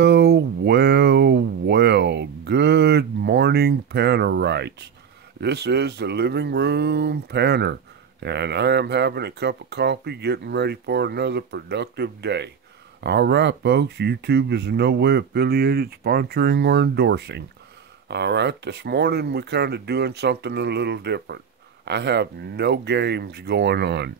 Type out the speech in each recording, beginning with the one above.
Well. Good morning, Pannerites. This is the Living Room Panner, and I am having a cup of coffee, getting ready for another productive day. Alright, folks, YouTube is in no way affiliated, sponsoring, or endorsing. Alright, this morning we're kind of doing something a little different. I have no games going on.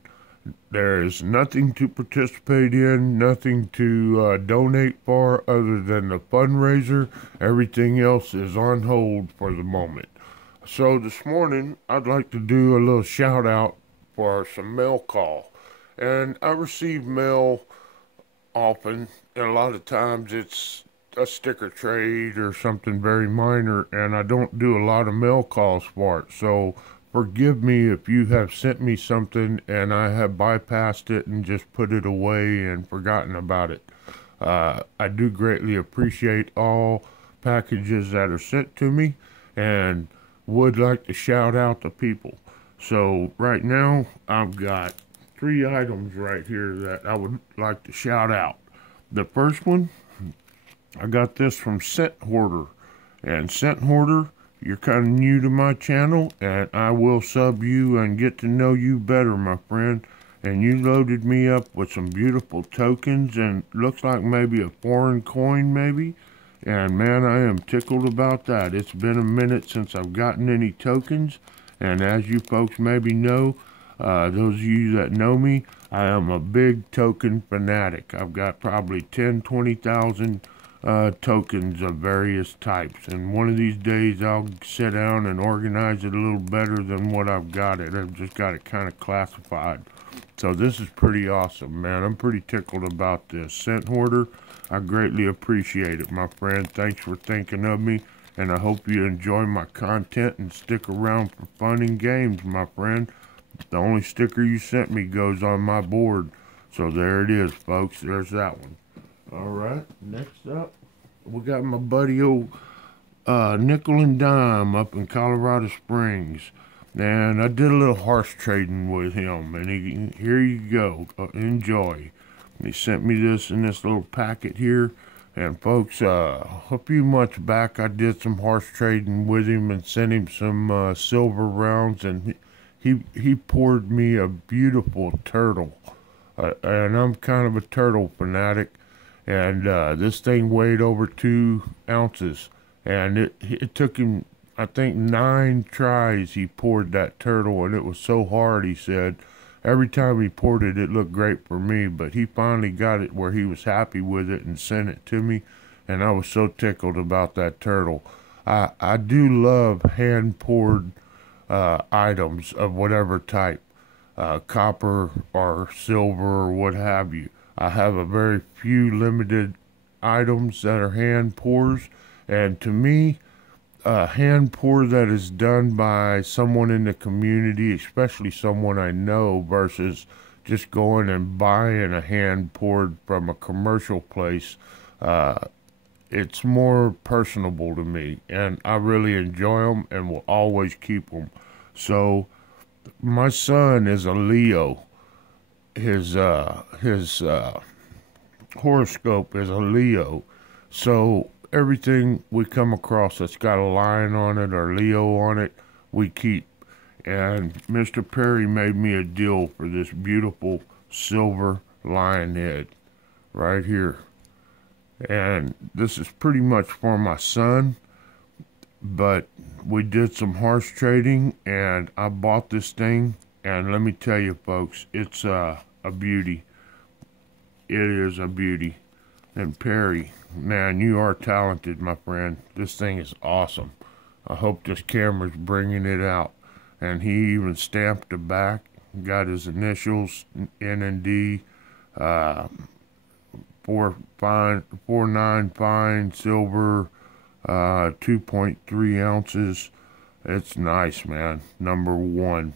There is nothing to participate in, nothing to donate for other than the fundraiser. Everything else is on hold for the moment. So this morning, I'd like to do a little shout out for some mail call. And I receive mail often, and a lot of times it's a sticker trade or something very minor, and I don't do a lot of mail calls for it. So forgive me if you have sent me something and I have bypassed it and just put it away and forgotten about it. I do greatly appreciate all packages that are sent to me and would like to shout out to people. So right now I've got 3 items right here that I would like to shout out. The first one, I got this from Scent Hoarder. And Scent Hoarder, you're kind of new to my channel, and I will sub you and get to know you better, my friend. And you loaded me up with some beautiful tokens, and looks like maybe a foreign coin, maybe. And man, I am tickled about that. It's been a minute since I've gotten any tokens, and as you folks maybe know, those of you that know me, I am a big token fanatic. I've got probably 10, 20,000 tokens of various types, and one of these days I'll sit down and organize it a little better than what I've got it. I've just got it kind of classified. So this is pretty awesome, man. I'm pretty tickled about this. Scent Hoarder, I greatly appreciate it, my friend. Thanks for thinking of me, and I hope you enjoy my content and stick around for fun and games, my friend. The only sticker you sent me goes on my board. So there it is, folks. There's that one. Alright, next up, we got my buddy old Nickel and Dime up in Colorado Springs. And I did a little horse trading with him. And here you go. Enjoy. He sent me this in this little packet here. And folks, a few months back, I did some horse trading with him and sent him some silver rounds. And he poured me a beautiful turtle. And I'm kind of a turtle fanatic. And this thing weighed over 2 ounces. And it took him, I think, 9 tries he poured that turtle. And it was so hard, he said. Every time he poured it, it looked great for me. But he finally got it where he was happy with it and sent it to me. And I was so tickled about that turtle. I do love hand-poured items of whatever type. Copper or silver or what have you. I have a very few limited items that are hand pours, and to me, a hand pour that is done by someone in the community, especially someone I know, versus just going and buying a hand poured from a commercial place, it's more personable to me, and I really enjoy them and will always keep them. So my son is a Leo. His horoscope is a Leo. So everything we come across that's got a lion on it or Leo on it, we keep. And Mr. Perry made me a deal for this beautiful silver lion head right here. And this is pretty much for my son. But we did some horse trading, and I bought this thing, and let me tell you, folks, it's a beauty. It is a beauty. And Perry, man, you are talented, my friend. This thing is awesome. I hope this camera's bringing it out. And he even stamped the back, got his initials, N and D, 49 fine silver, 2.3 ounces. It's nice, man. Number 1.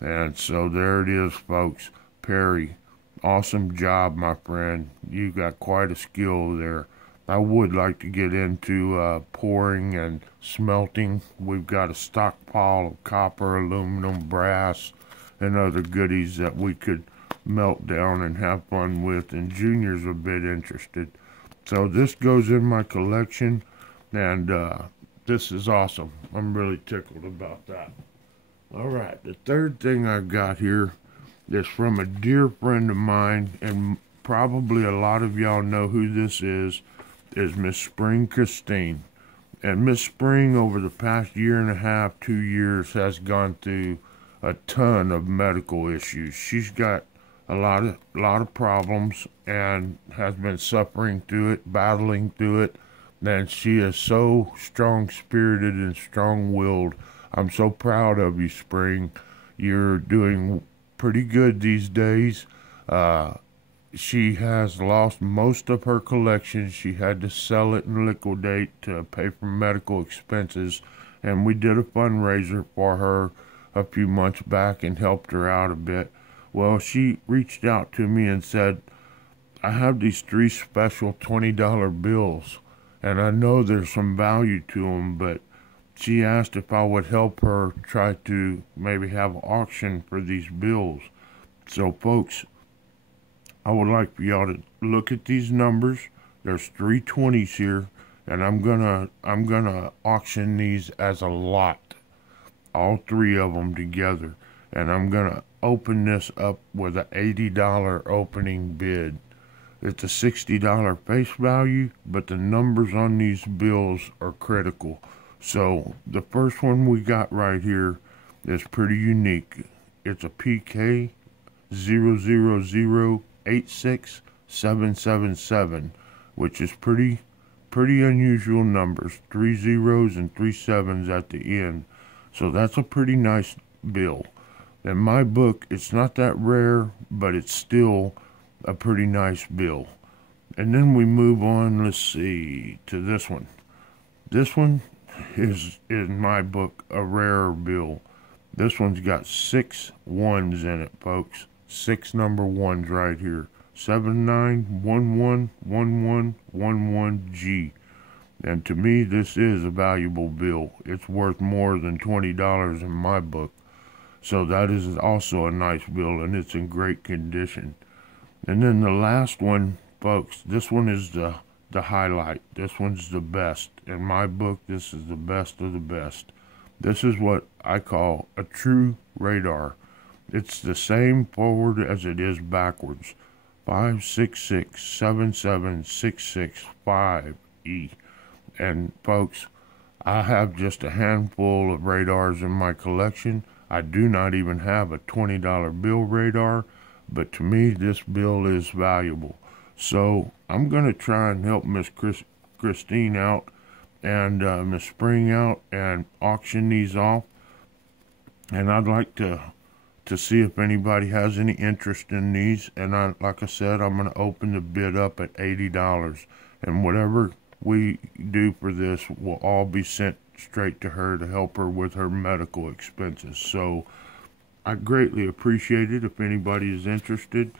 And so there it is, folks. Perry, awesome job, my friend. You got quite a skill there. I would like to get into pouring and smelting. We've got a stockpile of copper, aluminum, brass, and other goodies that we could melt down and have fun with. And Junior's a bit interested. So this goes in my collection, and this is awesome. I'm really tickled about that. All right, the third thing I've got here is from a dear friend of mine, and probably a lot of y'all know who this is Miss Spring Christine. And Miss Spring, over the past year and a half, 2 years, has gone through a ton of medical issues. She's got a lot of problems and has been suffering through it, battling through it. And she is so strong-spirited and strong-willed. I'm so proud of you, Spring. You're doing pretty good these days. She has lost most of her collection. She had to sell it and liquidate to pay for medical expenses. And we did a fundraiser for her a few months back and helped her out a bit. Well, she reached out to me and said, I have these 3 special $20 bills, and I know there's some value to them, but she asked if I would help her try to maybe have an auction for these bills. So, folks, I would like for y'all to look at these numbers. There's 3 20s here, and I'm gonna auction these as a lot, all 3 of them together, and I'm gonna open this up with an $80 opening bid. It's a $60 face value, but the numbers on these bills are critical. So the first one we got right here is pretty unique. It's a PK 00086777, which is pretty unusual numbers. 3 zeros and 3 sevens at the end. So that's a pretty nice bill. In my book, it's not that rare, but it's still a pretty nice bill. And then we move on, let's see, to this one. This one is in my book a rarer bill. This one's got 6 ones in it, folks. 6 number ones right here. 79111111G. And to me, this is a valuable bill. It's worth more than $20 in my book. So that is also a nice bill, and it's in great condition. And then the last one, folks, this one is the highlight. This one's the best. In my book, this is the best of the best. This is what I call a true radar. It's the same forward as it is backwards. 566776665E. And folks, I have just a handful of radars in my collection. I do not even have a $20 bill radar, but to me, this bill is valuable. So I'm going to try and help Miss Christine out and Miss Spring out and auction these off. And I'd like to see if anybody has any interest in these. And like I said, I'm going to open the bid up at $80. And whatever we do for this will all be sent straight to her to help her with her medical expenses. So I greatly appreciate it. If anybody is interested,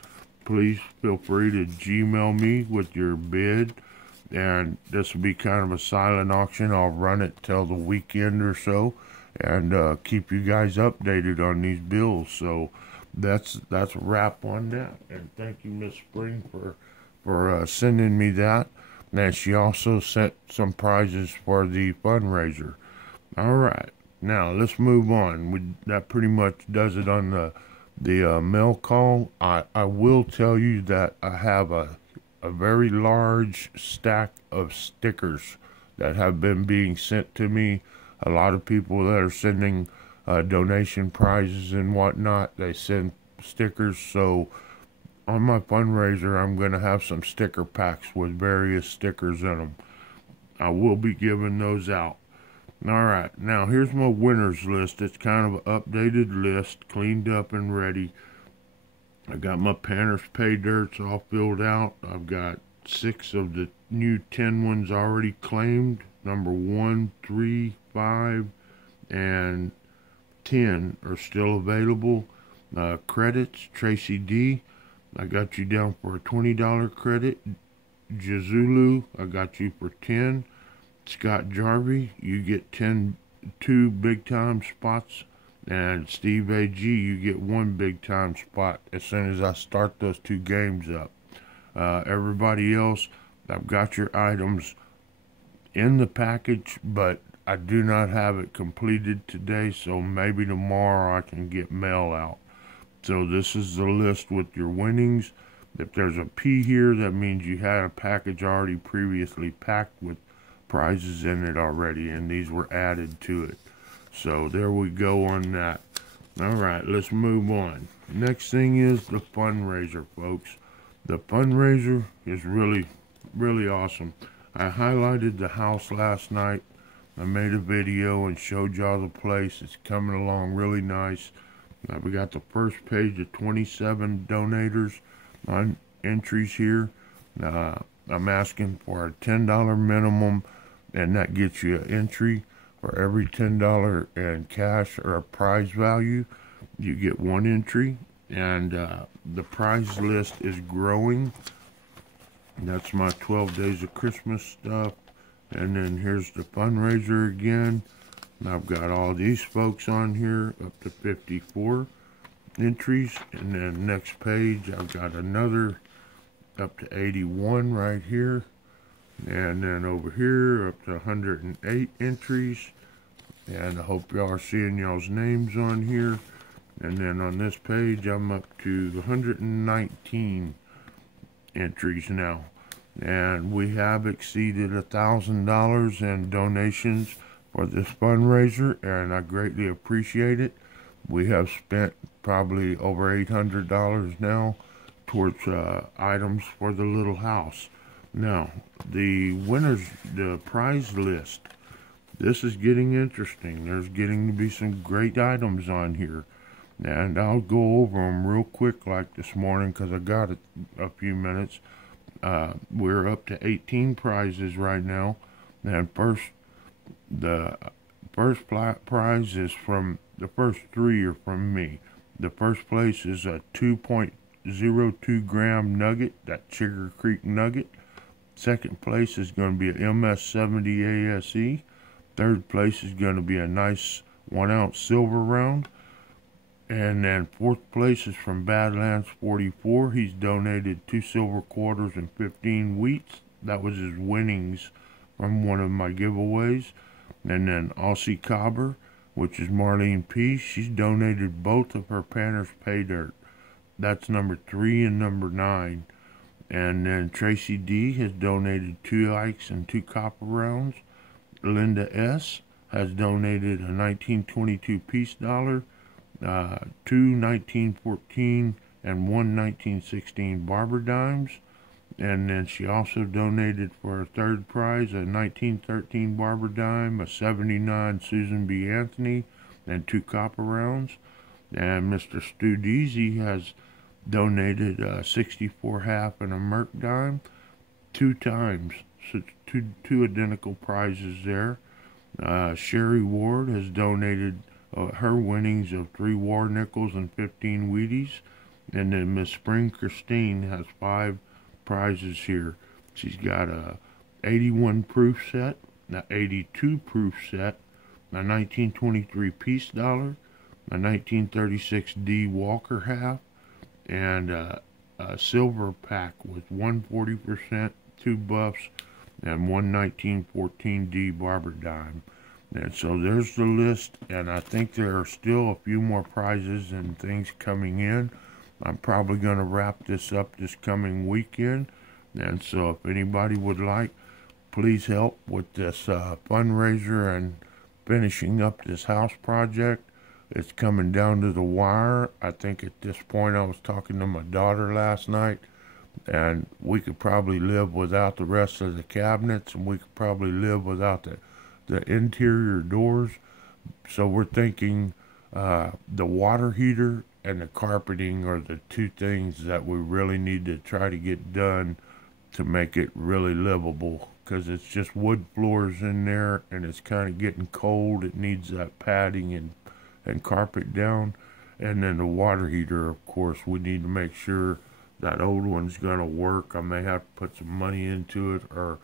please feel free to Gmail me with your bid. And this will be kind of a silent auction. I'll run it till the weekend or so, and keep you guys updated on these bills. So that's a wrap on that. And thank you, Miss Spring, for sending me that. And she also sent some prizes for the fundraiser. All right, now let's move on. That pretty much does it on the mail call. I will tell you that I have a very large stack of stickers that have been being sent to me. A lot of people that are sending donation prizes and whatnot, they send stickers. So on my fundraiser, I'm going to have some sticker packs with various stickers in them. I will be giving those out. Alright, now here's my winners list. It's kind of an updated list, cleaned up and ready. I got my Panthers pay dirts all filled out. I've got 6 of the new 10 ones already claimed. Number 1, 3, 5, and 10 are still available. Credits, Tracy D, I got you down for a $20 credit. Jazulu, I got you for 10. Scott Jarvie, you get 2 big time spots. And Steve AG, you get 1 big time spot as soon as I start those 2 games up. Everybody else, I've got your items in the package, but I do not have it completed today, so maybe tomorrow I can get mail out. So this is the list with your winnings. If there's a P here, that means you had a package already previously packed with prizes in it already, and these were added to it. So there we go on that. All right, let's move on. Next thing is the fundraiser, folks. The fundraiser is really, really awesome. I highlighted the house last night. I made a video and showed y'all the place. It's coming along really nice. We got the first page of 27 donators on entries here. I'm asking for a $10 minimum, and that gets you an entry. For every $10 in cash or a prize value, you get one entry, and the prize list is growing. That's my 12 days of Christmas stuff. And then here's the fundraiser again. I've got all these folks on here, up to 54 entries. And then next page, I've got another up to 81 right here. And then over here, up to 108 entries. And I hope y'all are seeing y'all's names on here. And then on this page, I'm up to 119 entries now. And we have exceeded $1,000 in donations for this fundraiser, and I greatly appreciate it. We have spent probably over $800 now towards items for the little house. Now, the winners, the prize list, this is getting interesting. There's getting to be some great items on here, and I'll go over them real quick like this morning because I got a few minutes. We're up to 18 prizes right now, and the first prize is from, the first three are from me. The first place is a 2.02 gram nugget, that Sugar Creek nugget. Second place is going to be a MS-70 ASE. Third place is going to be a nice 1 ounce silver round. And then fourth place is from Badlands 44. He's donated 2 silver quarters and 15 wheats. That was his winnings from one of my giveaways. And then Aussie Cobber, which is Marlene P. She's donated both of her Panner's Pay Dirt. That's number 3 and number 9. And then Tracy D has donated 2 Ikes and 2 copper rounds. Linda S has donated a 1922 peace dollar, 2 1914 and 1 1916 barber dimes. And then she also donated for a third prize a 1913 barber dime, a 79 Susan B. Anthony, and 2 copper rounds. And Mr. Stu Deasy has donated a 64 half and a Merc dime 2 times. So two identical prizes there. Sherry Ward has donated her winnings of 3 war nickels and 15 Wheaties. And then Miss Spring Christine has 5 prizes here. She's got a 81 proof set, an 82 proof set, a 1923 peace dollar, a 1936 D Walker half, and a silver pack with 140%, 2 buffs, and 1 1914 D barber dime. And so there's the list, and I think there are still a few more prizes and things coming in. I'm probably going to wrap this up this coming weekend, and so if anybody would like, please help with this fundraiser and finishing up this house project. It's coming down to the wire. I think at this point, I was talking to my daughter last night, and we could probably live without the rest of the cabinets, and we could probably live without the interior doors. So we're thinking the water heater and the carpeting are the 2 things that we really need to try to get done to make it really livable, because it's just wood floors in there and it's kind of getting cold. It needs that padding and carpet down. And then the water heater, of course, we need to make sure that old one's gonna work. I may have to put some money into it, or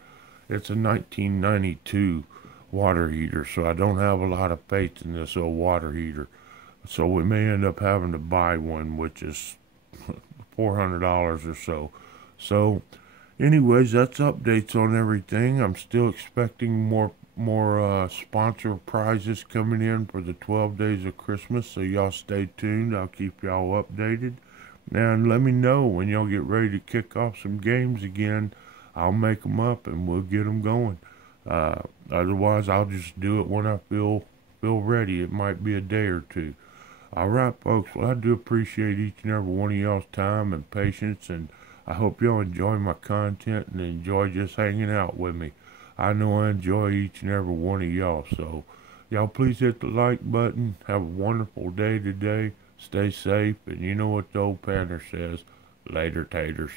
it's a 1992 water heater, so I don't have a lot of faith in this old water heater. So we may end up having to buy one, which is $400 or so. So Anyways, that's updates on everything. I'm still expecting more sponsor prizes coming in for the 12 days of Christmas, so y'all stay tuned. I'll keep y'all updated. And let me know when y'all get ready to kick off some games again. I'll make them up and we'll get them going. Otherwise, I'll just do it when I feel ready. It might be a day or two. All right, folks. Well, I do appreciate each and every one of y'all's time and patience, and I hope y'all enjoy my content and enjoy just hanging out with me. I know I enjoy each and every one of y'all, so y'all please hit the like button. Have a wonderful day today. Stay safe, and you know what the old Panther says. Later, taters.